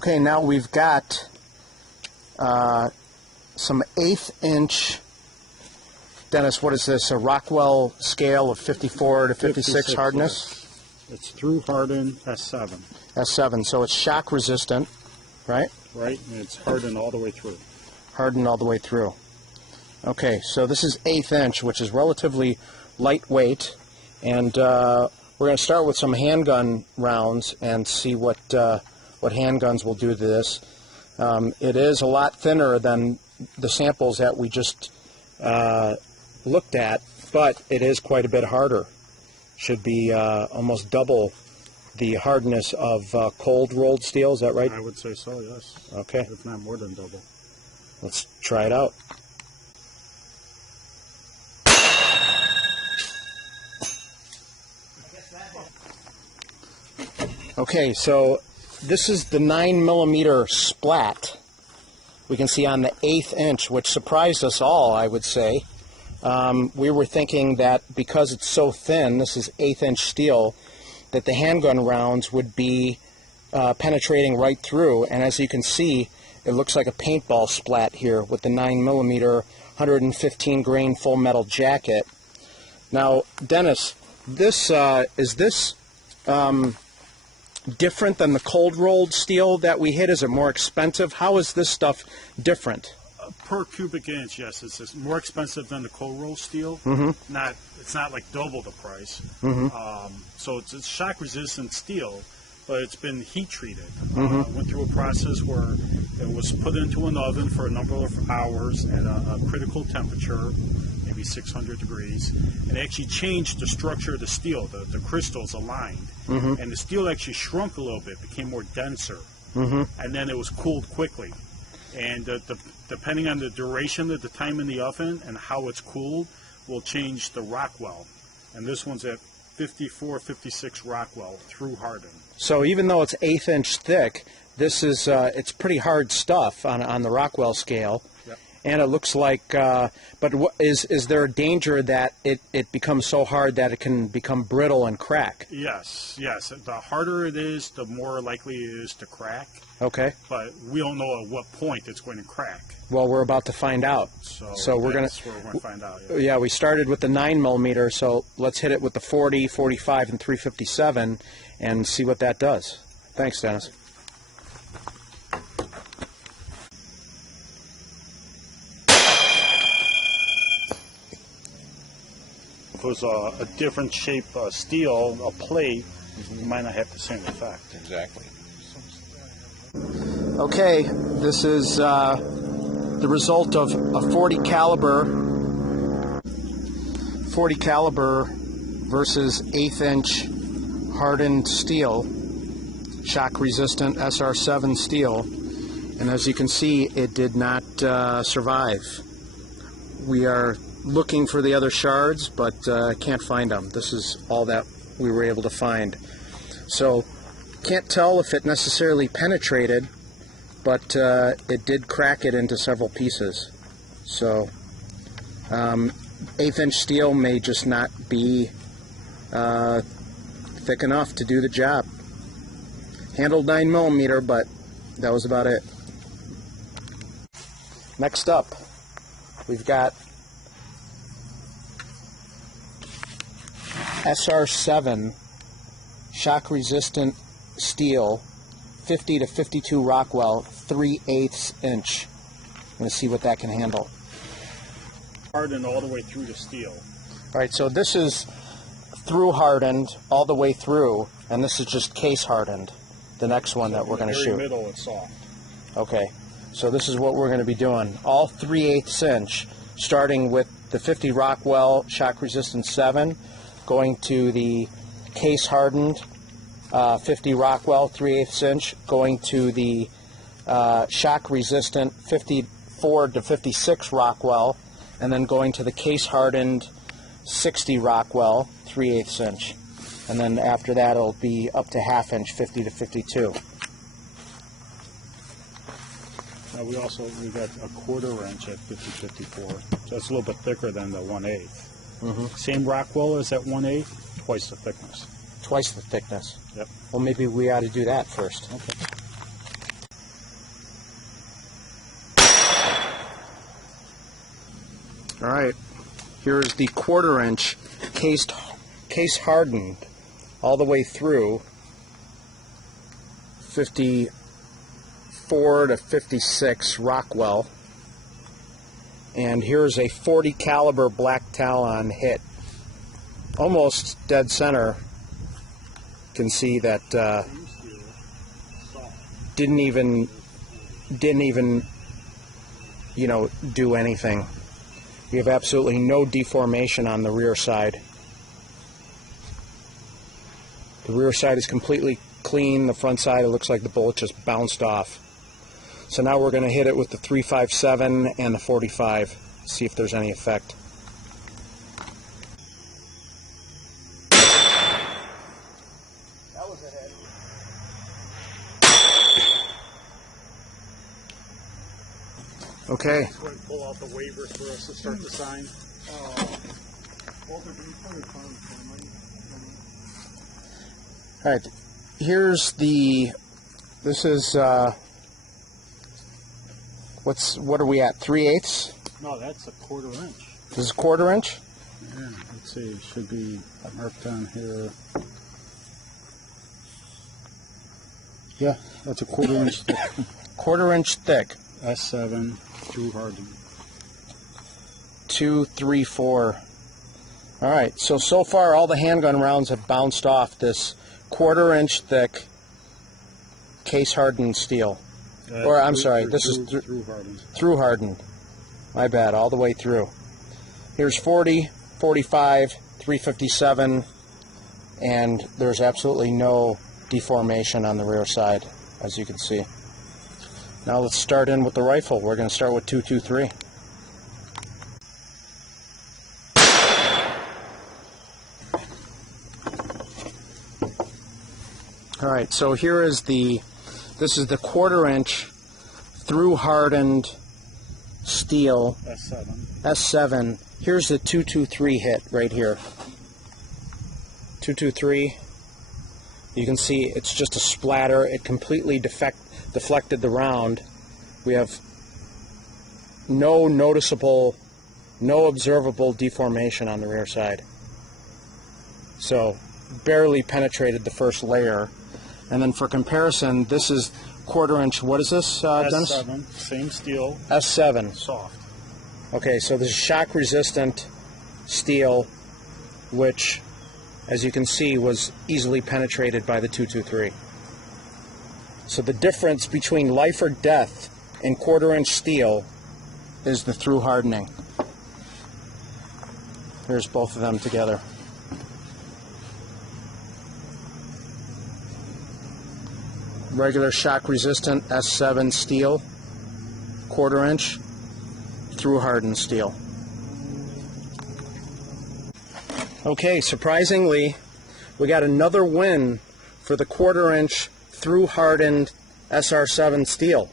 Okay, now we've got some 1/8 inch. Dennis, what is this? A Rockwell scale of 54 to 56 hardness? Yes. It's through hardened S7. S7, so it's shock resistant, right? Right, and it's hardened all the way through. Hardened all the way through. Okay, so this is 1/8 inch, which is relatively lightweight, and we're going to start with some handgun rounds and see what handguns will do to this. It is a lot thinner than the samples that we just looked at, but it is quite a bit harder. Should be almost double the hardness of cold rolled steel. Is that right? I would say so, yes. Okay. If not more than double. Let's try it out. Okay, so this is the 9mm splat we can see on the 1/8 inch, which surprised us all, I would say. We were thinking that because it's so thin, this is 1/8 inch steel, that the handgun rounds would be penetrating right through, and as you can see, it looks like a paintball splat here with the 9mm 115 grain full metal jacket. Now, Dennis, this is this different than the cold rolled steel that we hit? Is it more expensive? How is this stuff different? Per cubic inch, yes, it's more expensive than the cold roll steel. Mm-hmm. It's not like double the price. Mm-hmm. So it's shock resistant steel, but it's been heat treated. Mm-hmm. Went through a process where it was put into an oven for a number of hours at a critical temperature, maybe 600 degrees, and it actually changed the structure of the steel. The crystals aligned, Mm-hmm. and the steel actually shrunk a little bit, became more denser, Mm-hmm. and then it was cooled quickly. And depending on the duration of the time in the oven and how it's cooled will change the Rockwell. And this one's at 54, 56 Rockwell through hardened. So even though it's 1/8 inch thick, this is it's pretty hard stuff on the Rockwell scale. Yep. And it looks like, but is there a danger that it becomes so hard that it can become brittle and crack? Yes. The harder it is, the more likely it is to crack. Okay. But we don't know at what point it's going to crack. Well, we're about to find out. So we're going that's where we're going to find out. Yeah, we started with the 9mm, so let's hit it with the 40, 45, and 357 and see what that does. Thanks, Dennis. If it was a different shape steel, a plate, you might not have the same effect. Exactly. Okay, this is the result of a 40 caliber versus 1/8 inch hardened steel, shock resistant SR7 steel, and as you can see, it did not survive. We are looking for the other shards, but can't find them. This is all that we were able to find. So can't tell if it necessarily penetrated, but it did crack it into several pieces. So 1/8 inch steel may just not be thick enough to do the job. Handled 9mm, but that was about it. Next up, we've got SR7 shock resistant steel, 50 to 52 Rockwell, 3/8 inch. I'm going to see what that can handle. Hardened all the way through the steel. All right, so this is through hardened all the way through, and this is just case hardened, the next one that we're going to shoot. In the very middle, it's soft. Okay, so this is what we're going to be doing. All 3/8 inch, starting with the 50 Rockwell shock resistant 7, going to the case hardened 50 Rockwell 3/8 inch, going to the shock resistant 54 to 56 Rockwell, and then going to the case hardened 60 Rockwell 3/8 inch, and then after that it'll be up to 1/2 inch 50 to 52. Now we got a 1/4 inch at 50-54, so it's a little bit thicker than the 1/8. Mm-hmm. Same Rockwell as that 1/8, twice the thickness. Twice the thickness. Yep. Well, maybe we ought to do that first. Okay. All right, here's the 1/4 inch case hardened all the way through 54 to 56 Rockwell. And here's a 40 caliber black Talon hit. Almost dead center. You can see that didn't even do anything. You have absolutely no deformation on the rear side. The rear side is completely clean. The front side, it looks like the bullet just bounced off. So now we're going to hit it with the 357 and the 45, see if there's any effect. That was a hit. Okay. Go ahead and pull out the waivers for us to start the sign. All right. Here's the. This is. What are we at? 3/8? No, that's a 1/4 inch. This is 1/4 inch? Yeah, let's see. It should be marked on here. Yeah, that's a 1/4 inch thick. 1/4 inch thick. S7 through hardened. 2, 3, 4. All right. So far, all the handgun rounds have bounced off this 1/4 inch thick case hardened steel. Or I'm sorry, this is through hardened. My bad, all the way through. Here's 40, 45, 357, and there's absolutely no deformation on the rear side, as you can see. Now let's start in with the rifle. We're going to start with 223. All right, so here is this is the 1/4 inch through hardened steel S7. Here's the 223 hit right here. 223. You can see it's just a splatter. It completely deflected the round. We have no observable deformation on the rear side. So barely penetrated the first layer. And then for comparison, this is 1/4 inch. What is this, Dennis? S7, same steel. S7. Soft. Okay, so this is shock resistant steel, which, as you can see, was easily penetrated by the 223. So the difference between life or death in 1/4 inch steel is the through hardening. Here's both of them together. Regular shock resistant S7 steel, 1/4 inch, through hardened steel. Okay, surprisingly, we got another win for the 1/4 inch through hardened SR7 steel.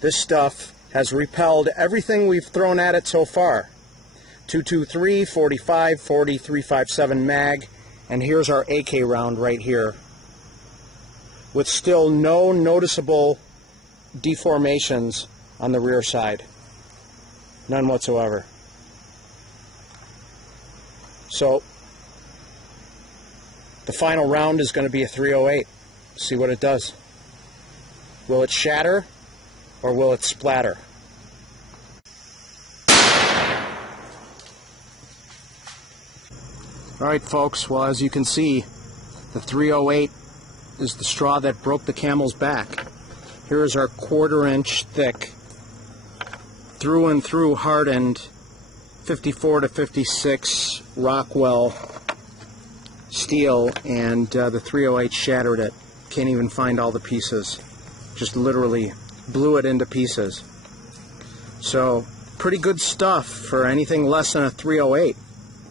This stuff has repelled everything we've thrown at it so far. 223, 45, 40, 357 mag, and here's our AK round right here, with still no noticeable deformations on the rear side. None whatsoever. So the final round is going to be a 308. See what it does. Will it shatter or will it splatter? Alright folks, well, as you can see, the 308 is the straw that broke the camel's back. Here is our 1/4 inch thick, through and through hardened 54 to 56 Rockwell steel, and the 308 shattered it. Can't even find all the pieces. Just literally blew it into pieces. So pretty good stuff for anything less than a 308,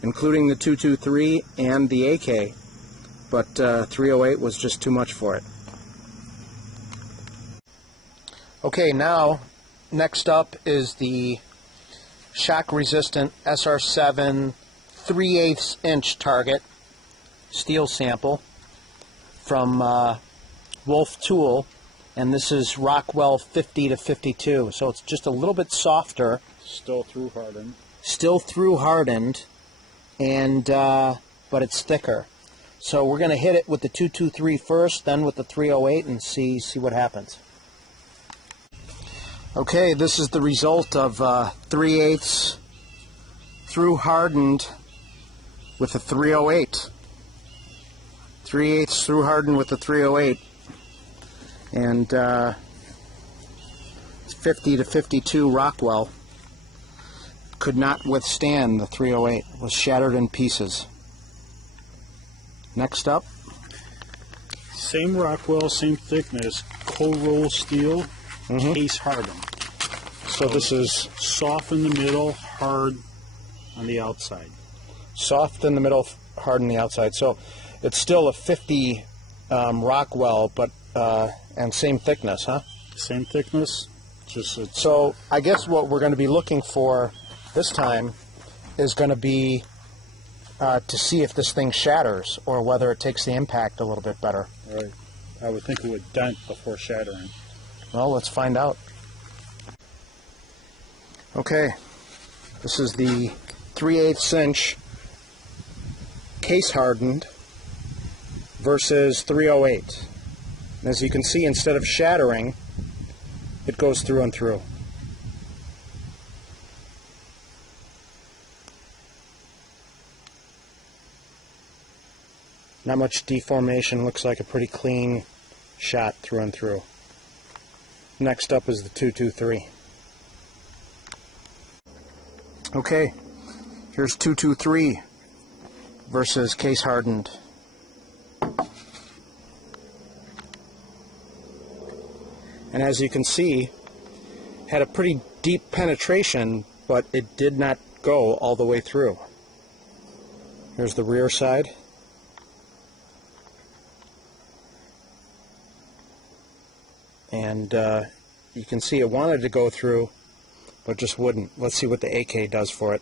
including the 223 and the AK. But 308 was just too much for it. Okay, now next up is the shock resistant SR7 3/8 inch target steel sample from Wolf Tool, and this is Rockwell 50 to 52, so it's just a little bit softer. Still through hardened. still through hardened, and but it's thicker. So we're going to hit it with the 223 first, then with the 308, and see what happens. Okay, this is the result of 3/8 through hardened with the 308. 3/8 through hardened with the 308, and it's 50 to 52 Rockwell. Could not withstand the 308. Was shattered in pieces. Next up, same Rockwell, same thickness, cold roll steel, case hardened. so this is Soft in the middle, hard on the outside. soft in the middle, hard on the outside. So it's still a 50 Rockwell, but and same thickness, huh? Same thickness, just it's So I guess what we're going to be looking for this time is going to be to see if this thing shatters or whether it takes the impact a little bit better. right. I would think it would dent before shattering. Well, let's find out. Okay, this is the 3/8 inch case hardened versus 308. And as you can see, instead of shattering, it goes through and through. Not much deformation, looks like a pretty clean shot through and through. Next up is the 223. Okay, here's 223 versus case hardened. And as you can see, had a pretty deep penetration, but it did not go all the way through. Here's the rear side. And you can see it wanted to go through, but just wouldn't. Let's see what the AK does for it.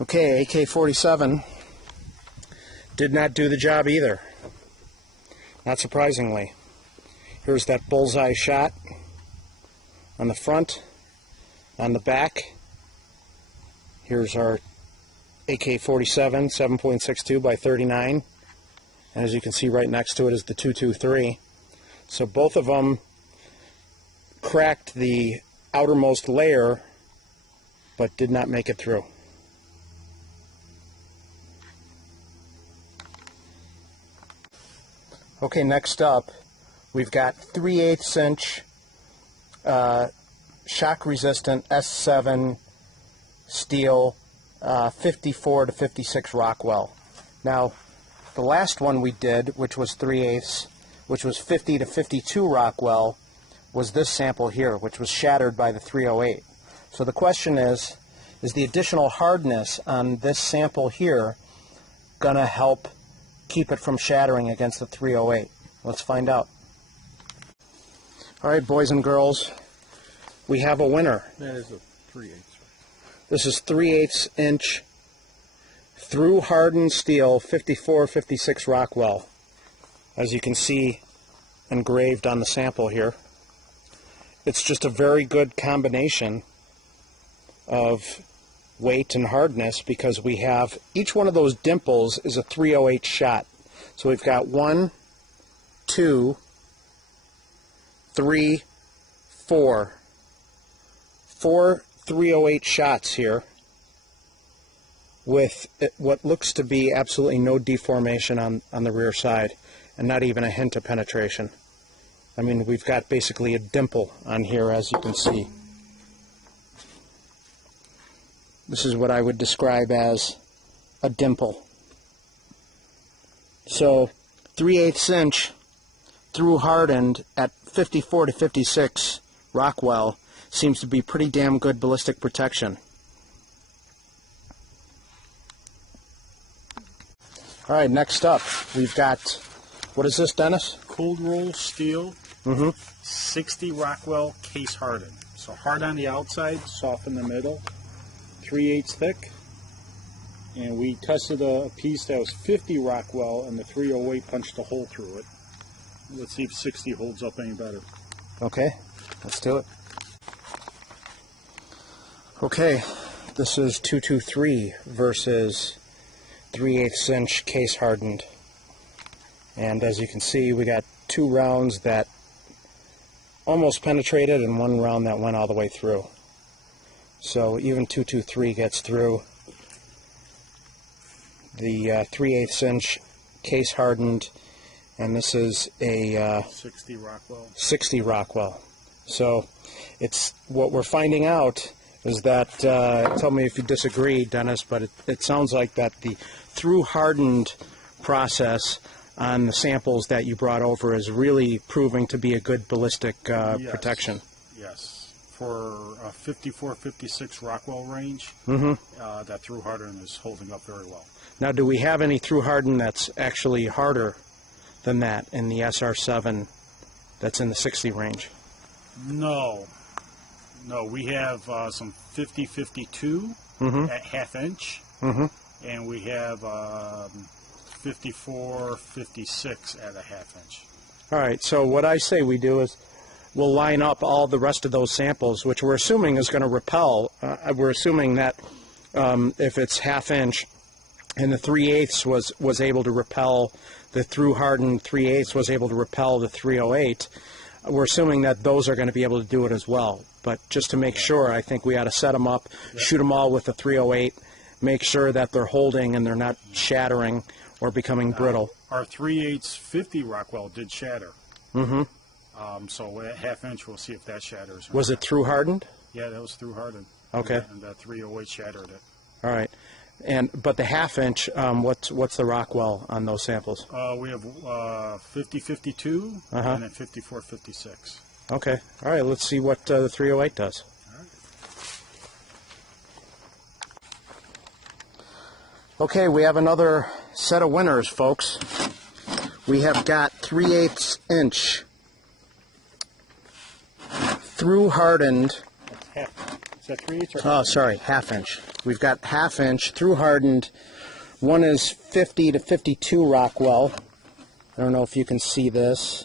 Okay, AK-47 did not do the job either. Not surprisingly. Here's that bullseye shot on the front, on the back. Here's our AK-47 7.62 by 39. And as you can see, right next to it is the 223. So both of them cracked the outermost layer, but did not make it through. Okay, next up, we've got 3/8 inch shock-resistant S7 steel 54 to 56 Rockwell. Now, the last one we did, which was 3/8, which was 50 to 52 Rockwell, was this sample here, which was shattered by the 308. So the question is the additional hardness on this sample here going to help keep it from shattering against the 308? Let's find out. All right, boys and girls, we have a winner. That is a 3/8. This is 3/8 inch through hardened steel 54-56 Rockwell, as you can see engraved on the sample here. It's just a very good combination of weight and hardness, because we have each one of those dimples is a 308 shot. So we've got 1, 2, 3, 4. 4 308 shots here, with what looks to be absolutely no deformation on the rear side, and not even a hint of penetration. I mean, we've got basically a dimple on here, as you can see. This is what I would describe as a dimple. So 3/8 inch through hardened at 54 to 56 Rockwell seems to be pretty damn good ballistic protection. All right, next up, we've got, what is this, Dennis? Cold roll steel, 60 Rockwell case hardened. So hard on the outside, soft in the middle, 3/8 thick. And we tested a piece that was 50 Rockwell, and the 308 punched a hole through it. Let's see if 60 holds up any better. Okay, let's do it. Okay, this is 223 versus 3/8 inch case hardened. And as you can see, we got 2 rounds that almost penetrated and 1 round that went all the way through. So even 223 gets through. The 3/8 inch case hardened, and this is a 60 Rockwell. 60 Rockwell. So it's what we're finding out is that, tell me if you disagree, Dennis, but it sounds like that the through hardened process on the samples that you brought over is really proving to be a good ballistic Yes. protection. Yes. For a 54-56 Rockwell range, that through harden is holding up very well. Now, do we have any through harden that's actually harder than that in the SR7 that's in the 60 range? No. No, we have some 50-52 at half inch, and we have 54-56 at a half inch. All right, so what I say we do is we'll line up all the rest of those samples, which we're assuming is going to repel. We're assuming that if it's half inch and the 3/8 was able to repel, the through hardened 3/8 was able to repel the 308, we're assuming that those are going to be able to do it as well. But just to make sure, I think we ought to set them up, shoot them all with the 308, make sure that they're holding and they're not shattering or becoming brittle. Our 3/8 50 Rockwell did shatter. So at half inch, we'll see if that shatters. Was it through hardened? Yeah, that was through hardened. Okay. And that 308 shattered it. All right. But the half inch, what's the Rockwell on those samples? We have 50-52 and then 54-56. Okay. All right. Let's see what the 308 does. Okay, we have another set of winners, folks. We have got 3/8 inch through hardened. Is that 3/8 or? Oh, sorry, half inch. We've got half inch through hardened. One is 50-52 Rockwell. I don't know if you can see this.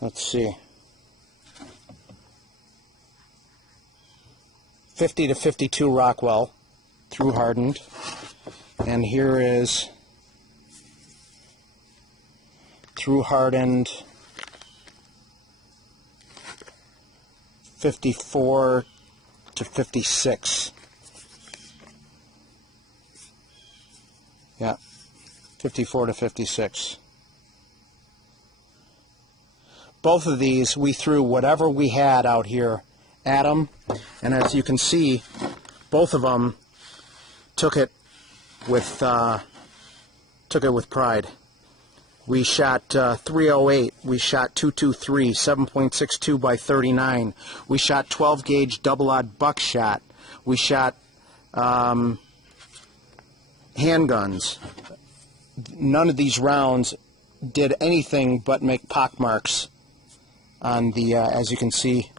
Let's see. 50-52 Rockwell through hardened. And here is through hardened 54-56. Yeah, 54-56. Both of these, we threw whatever we had out here at them, and as you can see, both of them took it with pride. We shot 308. We shot 223, 7.62 by 39. We shot 12 gauge double aught buckshot. We shot handguns. None of these rounds did anything but make pockmarks on the, as you can see,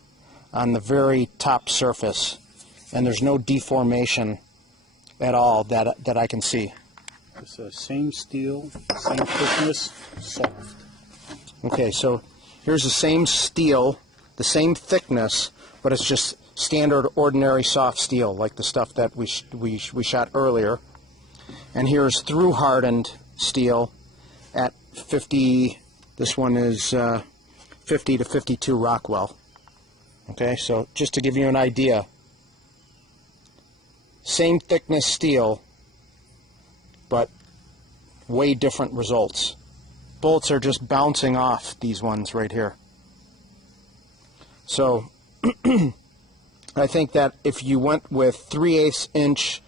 on the very top surface, and there's no deformation at all that I can see. It's the same steel, same thickness, soft. Okay, so here's the same steel, the same thickness, but it's just standard, ordinary soft steel, like the stuff that we shot earlier. And here's through hardened steel at 50. This one is 50-52 Rockwell. Okay, so just to give you an idea, same thickness steel, but way different results. Bullets are just bouncing off these ones right here. So I think that if you went with 3/8 inch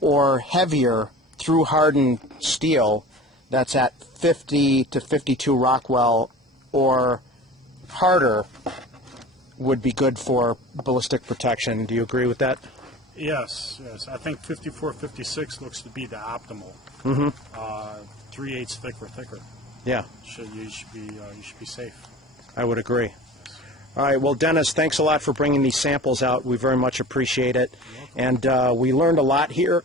or heavier through hardened steel that's at 50-52 Rockwell or harder would be good for ballistic protection. Do you agree with that? Yes, yes. I think 54-56 looks to be the optimal. 3/8 thicker. Yeah, You should be safe. I would agree. All right, well, Dennis, thanks a lot for bringing these samples out. We very much appreciate it. And we learned a lot here